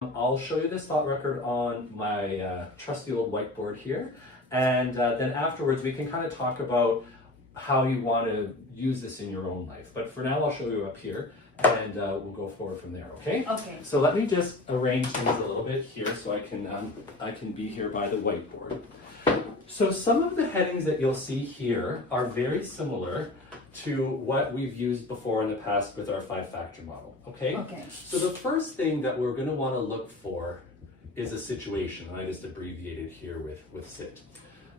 I'll show you this thought record on my trusty old whiteboard here, and then afterwards we can kind of talk about how you want to use this in your own life. But for now, I'll show you up here, and we'll go forward from there. Okay? Okay. So let me just arrange things a little bit here so I can be here by the whiteboard. So some of the headings that you'll see here are very similar to what we've used before in the past with our 5-factor model, okay? Okay. So the first thing that we're going to want to look for is a situation, and I just abbreviated here with SIT.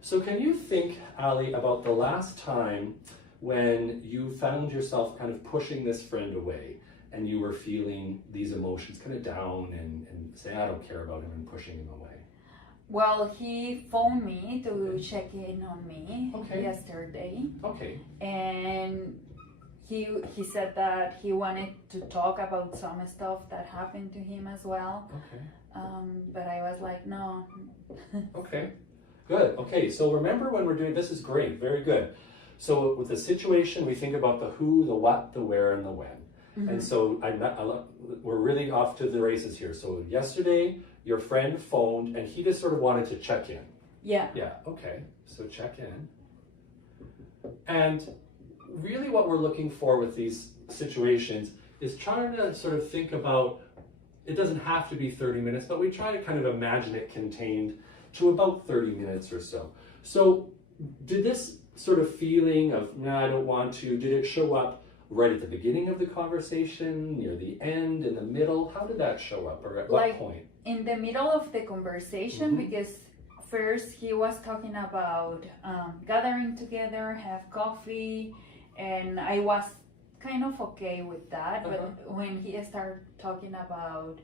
So can you think, Ali, about the last time when you found yourself kind of pushing this friend away and you were feeling these emotions kind of down and saying, I don't care about him, and pushing him away? Well, he phoned me to check in on me yesterday. Okay. And he said that he wanted to talk about some stuff that happened to him as well. Okay. But I was like, no. Okay. Good. Okay. So remember, when we're doing this is great. Very good. So with the situation, we think about the who, the what, the where, and the when. Mm-hmm. And so we're really off to the races here. So yesterday, your friend phoned and he just sort of wanted to check in. Yeah. Yeah. Okay. So check in. And really what we're looking for with these situations is trying to sort of think about, it doesn't have to be 30 minutes, but we try to kind of imagine it contained to about 30 minutes or so. So did this sort of feeling of, no, I don't want to, did it show up right at the beginning of the conversation, near the end, in the middle? How did that show up, or at what point? In the middle of the conversation, because first he was talking about gathering together, have coffee, and I was kind of okay with that. But when he started talking about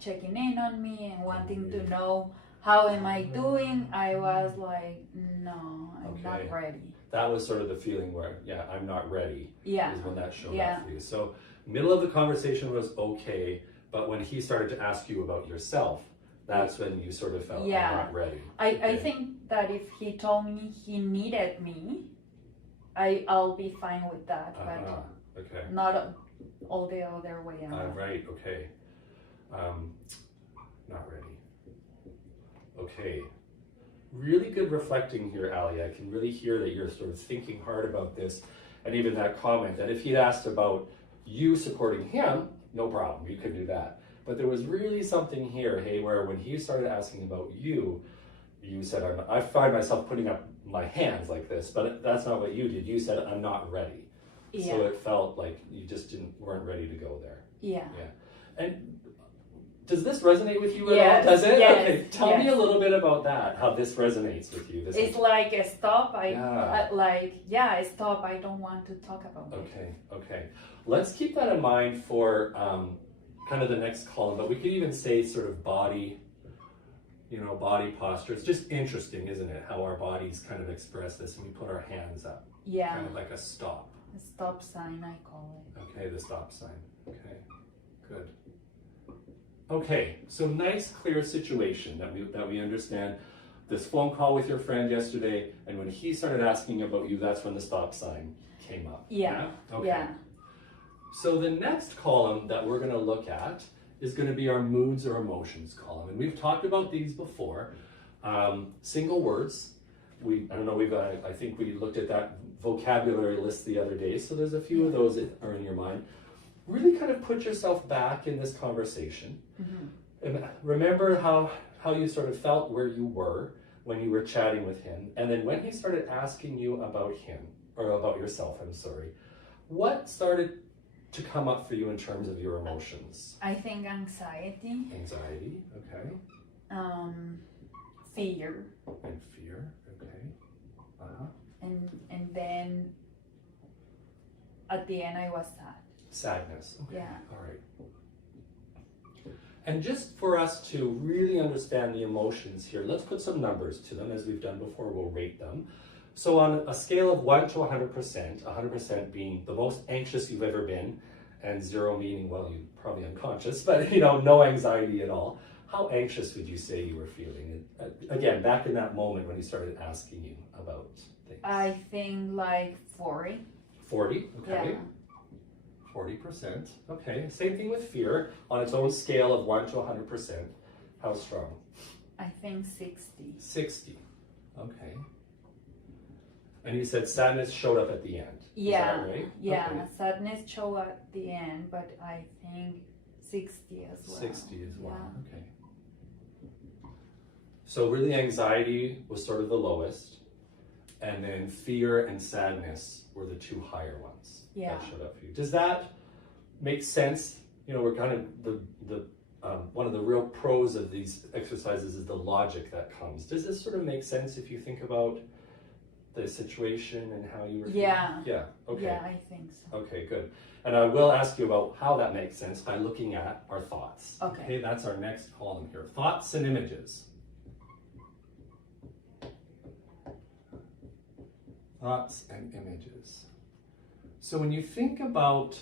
checking in on me and wanting to know how am I doing, I was like, no, I'm not ready. That was sort of the feeling where, yeah, I'm not ready. Yeah. Is when that showed up for you. So middle of the conversation was okay, but when he started to ask you about yourself, that's when you sort of felt, I'm not ready. I think that if he told me he needed me, I'll be fine with that, but not all the other way around. Right, okay. Not ready. Okay. Really good reflecting here, Ali. I can really hear that you're sort of thinking hard about this, and even that comment that if he'd asked about you supporting him, no problem, you could do that. But there was really something here, hey, where when he started asking about you, you said, I find myself putting up my hands like this, but that's not what you did. You said, I'm not ready. Yeah. So it felt like you just weren't ready to go there. Yeah. Yeah. And does this resonate with you at all? Does it? Yes, okay. Tell me a little bit about that, how this resonates with you. It's like a stop. Stop. I don't want to talk about it. Okay. Let's keep that in mind for kind of the next column, but we could even say sort of body, body posture. It's just interesting, isn't it? How our bodies kind of express this, and we put our hands up. Yeah. Kind of like a stop. A stop sign, I call it. Okay, the stop sign. Okay, good. Okay, so nice, clear situation that we understand. This phone call with your friend yesterday, and when he started asking about you, that's when the stop sign came up. Yeah. Okay. Yeah. So the next column that we're going to look at is going to be our moods or emotions column, and we've talked about these before. Single words. I think we looked at that vocabulary list the other day, so there's a few of those that are in your mind. Really kind of put yourself back in this conversation. And remember how you sort of felt where you were when you were chatting with him, and then when he started asking you about him, or about yourself, I'm sorry, what started to come up for you in terms of your emotions? I think anxiety. Anxiety, okay. Fear. And fear, okay. And then at the end I was sad. Sadness, okay. Yeah. All right. And just for us to really understand the emotions here, let's put some numbers to them. As we've done before, we'll rate them. So on a scale of 1 to 100%, 100% being the most anxious you've ever been, and 0 meaning, well, you're probably unconscious, but no anxiety at all. How anxious would you say you were feeling? Again, back in that moment when he started asking you about things. I think like 40. 40, okay. Yeah. 40%. Okay, same thing with fear on its own scale of 1 to 100%. How strong? I think 60. 60. Okay. And you said sadness showed up at the end. Yeah. Is that right? Yeah. Okay. Sadness showed at the end, but I think 60 as well. 60 as well. Yeah. Okay. So really anxiety was sort of the lowest, and then fear and sadness were the two higher ones Yeah. that showed up for you. Does that make sense? You know, we're kind of the one of the real pros of these exercises is the logic that comes. Does this sort of make sense if you think about the situation and how you were feeling? Yeah. Yeah. Okay. Yeah, I think so. Okay, good. And I will ask you about how that makes sense by looking at our thoughts. Okay. That's our next column here. Thoughts and images. Thoughts and images. So when you think about,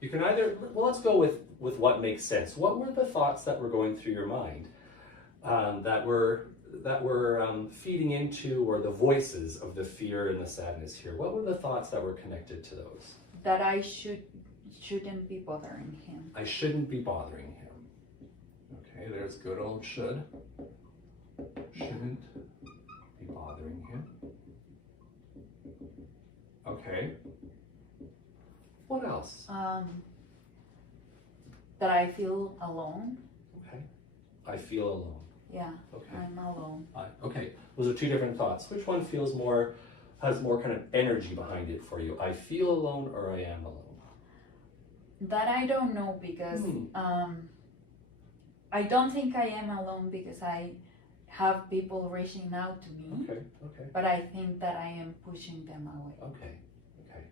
you can either, well, let's go with what makes sense. What were the thoughts that were going through your mind that were feeding into, or the voices of the fear and the sadness here? What were the thoughts that were connected to those? That I shouldn't be bothering him. I shouldn't be bothering him. Okay, there's good old should. Shouldn't be bothering him. Okay. What else? That I feel alone. Okay. I feel alone. Yeah. Okay. I'm alone. Okay. Those are two different thoughts. Which one feels more, has more kind of energy behind it for you? I feel alone or I am alone? That I don't know, because I don't think I am alone, because I have people reaching out to me. Okay. Okay. But I think that I am pushing them away. Okay. Okay.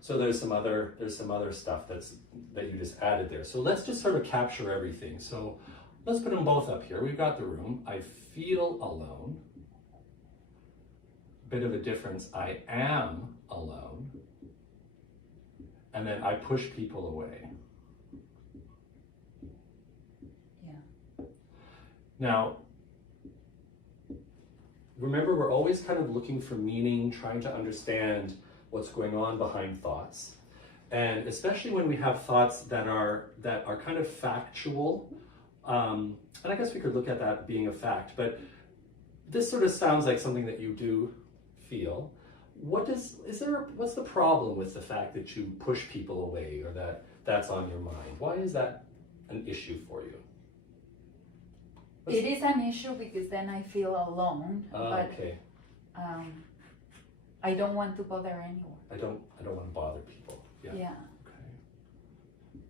So there's some other stuff that you just added there. So let's just sort of capture everything. So let's put them both up here. We've got the room. I feel alone. Bit of a difference. I am alone. And then I push people away. Yeah. Now, remember, we're always kind of looking for meaning, trying to understand what's going on behind thoughts. And especially when we have thoughts that are kind of factual, and I guess we could look at that being a fact, but this sort of sounds like something that you do feel. What's the problem with the fact that you push people away, or that's on your mind? Why is that an issue for you? It is an issue because then I feel alone, but okay. I don't want to bother anyone. I don't want to bother people. Yeah. Yeah. Okay.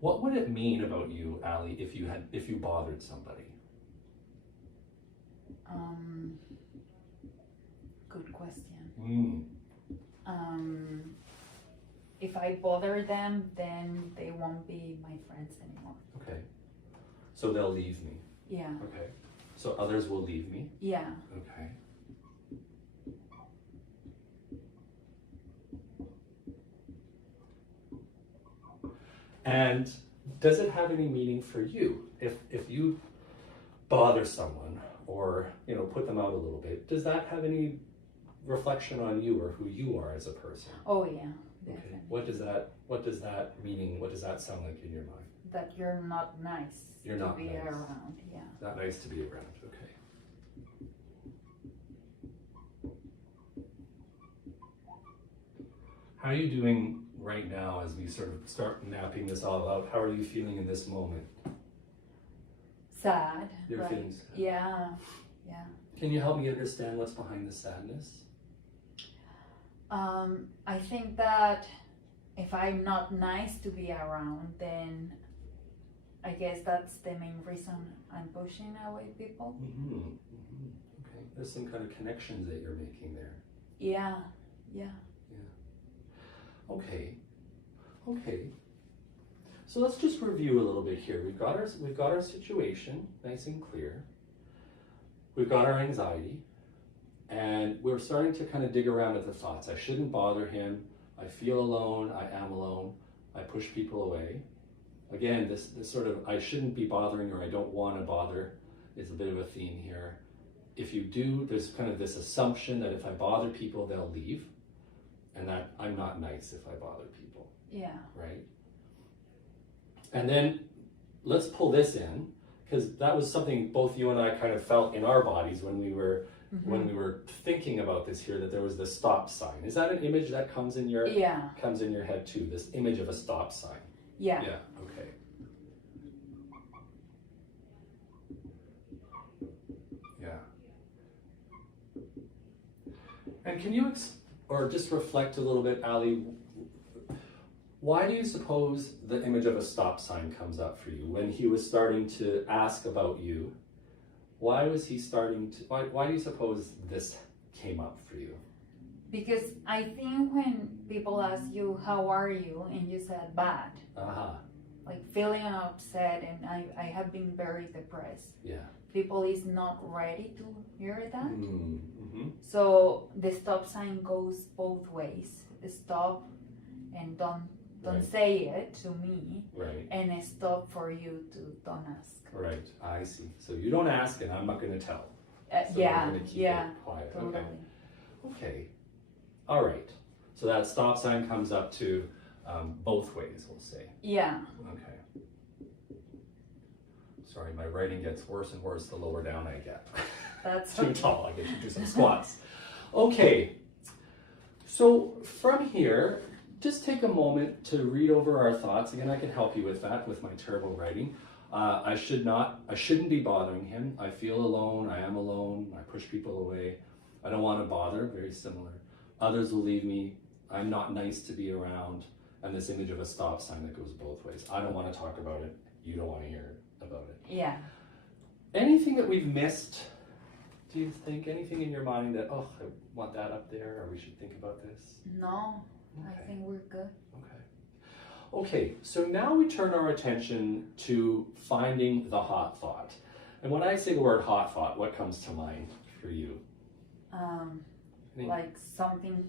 What would it mean about you, Ali, if you bothered somebody? Good question. Mm. If I bother them, then they won't be my friends anymore. Okay. So they'll leave me. Yeah. Okay. So others will leave me. Yeah. Okay. And does it have any meaning for you? If you bother someone, or put them out a little bit, does that have any reflection on you or who you are as a person? Oh yeah, definitely. Okay. What does that meaning? What does that sound like in your mind? That you're not nice You're to not be nice. around. Yeah. Not nice to be around. Okay. How are you doing right now as we sort of start mapping this all out? How are you feeling in this moment? Sad. You're right? feeling sad. Yeah. Yeah. Can you help me understand what's behind the sadness? I think that if I'm not nice to be around, then I guess that's the main reason I'm pushing away people. Mm-hmm. Mm-hmm. Okay. There's some kind of connections that you're making there. Yeah. Yeah. Okay. Okay. So let's just review a little bit here. We've got our situation nice and clear. We've got our anxiety, and we're starting to kind of dig around at the thoughts. I shouldn't bother him. I feel alone. I am alone. I push people away. Again, this sort of I shouldn't be bothering, or I don't want to bother, is a bit of a theme here. If you do, there's kind of this assumption that if I bother people, they'll leave. and that I'm not nice if I bother people, Yeah. right? And then let's pull this in, because that was something both you and I kind of felt in our bodies when we were thinking about this here, that there was the stop sign. Is that an image that comes in your head too? This image of a stop sign. Yeah. Yeah. Okay. Yeah. And can you or just reflect a little bit, Ali? Why do you suppose the image of a stop sign comes up for you when he was starting to ask about you? Why was he starting to? Why do you suppose this came up for you? Because I think when people ask you, how are you? And you said bad, like feeling upset, and I have been very depressed. Yeah. People is not ready to hear that. Mm-hmm. So the stop sign goes both ways. Stop and don't say it to me. Right. And stop for you to don't ask. Right. I see. So you don't ask, and I'm not going to tell. So Yeah. we're going to keep Yeah. it quiet. Totally. Okay. All right. So that stop sign comes up to both ways, we'll say. Yeah. Okay. Sorry, my writing gets worse and worse the lower down I get. That's Too tall. I get to do some squats. Okay. So from here, just take a moment to read over our thoughts. Again, I can help you with that with my terrible writing. I shouldn't be bothering him. I feel alone. I am alone. I push people away. I don't want to bother. Very similar. Others will leave me. I'm not nice to be around. And this image of a stop sign that goes both ways. I don't want to talk about it. You don't want to hear about it. Yeah. Anything that we've missed? Do you think anything in your mind that, oh, I want that up there, or we should think about this? No, Okay. I think we're good. Okay, so now we turn our attention to finding the hot thought. And when I say the word hot thought, what comes to mind for you? Like something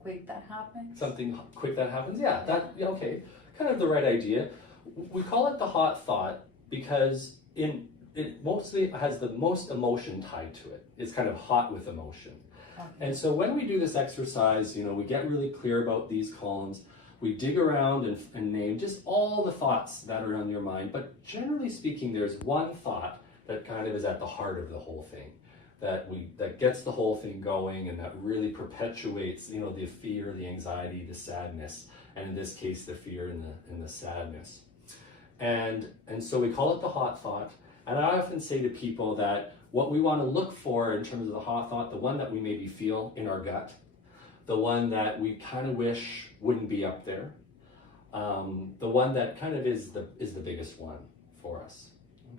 quick that happens. Something quick that happens? Yeah, okay. Kind of the right idea. We call it the hot thought because it mostly has the most emotion tied to it. It's kind of hot with emotion. Okay. And so when we do this exercise, we get really clear about these columns. We dig around and name just all the thoughts that are on your mind. But generally speaking, there's one thought that kind of is at the heart of the whole thing, that gets the whole thing going, and that really perpetuates, the fear, the anxiety, the sadness, and in this case, the fear and the sadness. And so we call it the hot thought. And I often say to people that what we want to look for in terms of the hot thought, the one that we maybe feel in our gut, the one that we kind of wish wouldn't be up there, the one that kind of is the biggest one for us.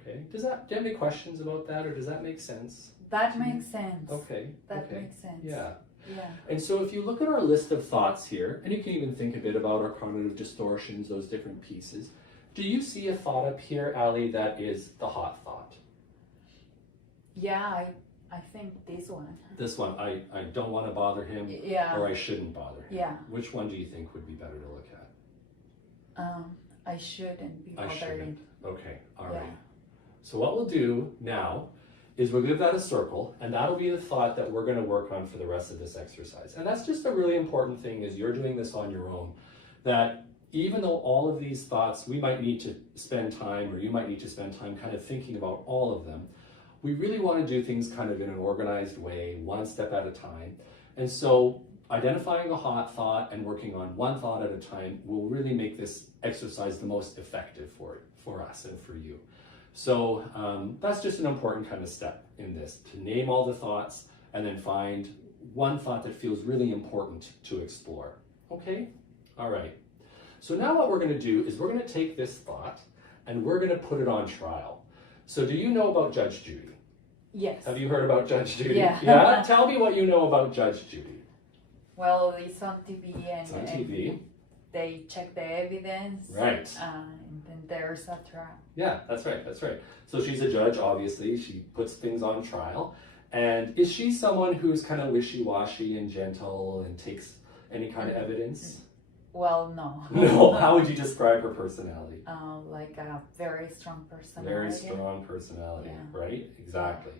Okay. Do you have any questions about that, or does that make sense? That makes sense. Okay. That makes sense. Yeah. Yeah. And so if you look at our list of thoughts here, and you can even think a bit about our cognitive distortions, those different pieces, do you see a thought up here, Ali, that is the hot thought? Yeah, I think this one. This one, I don't want to bother him, Yeah. or I shouldn't bother him. Yeah. Which one do you think would be better to look at? I shouldn't be I bothering. shouldn't. Okay, all right. Yeah. So what we'll do now is we'll give that a circle, and that'll be the thought that we're going to work on for the rest of this exercise. And that's just a really important thing is you're doing this on your own, that even though all of these thoughts, we might need to spend time, or you might need to spend time kind of thinking about all of them, we really want to do things kind of in an organized way, one step at a time. And so identifying a hot thought and working on one thought at a time will really make this exercise the most effective for us and for you. So that's just an important kind of step in this, to name all the thoughts and then find one thought that feels really important to explore. Okay? All right. So now what we're going to do is we're going to take this thought and we're going to put it on trial. So do you know about Judge Judy? Yes. Have you heard about Judge Judy? Yeah. Yeah? Tell me what you know about Judge Judy. Well, it's on TV and, It's on TV. and they check the evidence. Right. And then there's a trial. Yeah, that's right, that's right. So she's a judge, obviously. She puts things on trial. And is she someone who's kind of wishy-washy and gentle and takes any kind of evidence? Well, no. No. How would you describe her personality? Like a very strong personality. Very strong personality, Yeah. right? Exactly.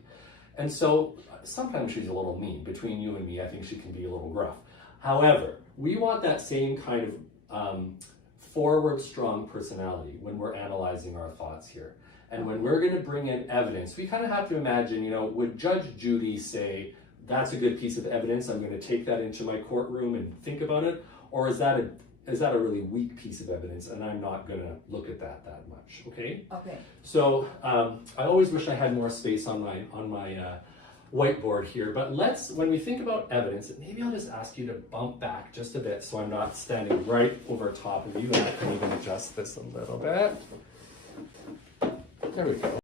And so sometimes she's a little mean. Between you and me, I think she can be a little gruff. However, we want that same kind of forward strong personality when we're analyzing our thoughts here. And when we're going to bring in evidence, we kind of have to imagine, you know, would Judge Judy say, that's a good piece of evidence, I'm going to take that into my courtroom and think about it? Or is that a really weak piece of evidence and I'm not going to look at that much, okay? Okay. So I always wish I had more space on my whiteboard here, but when we think about evidence, maybe I'll just ask you to bump back just a bit so I'm not standing right over top of you, and I can even adjust this a little bit. There we go.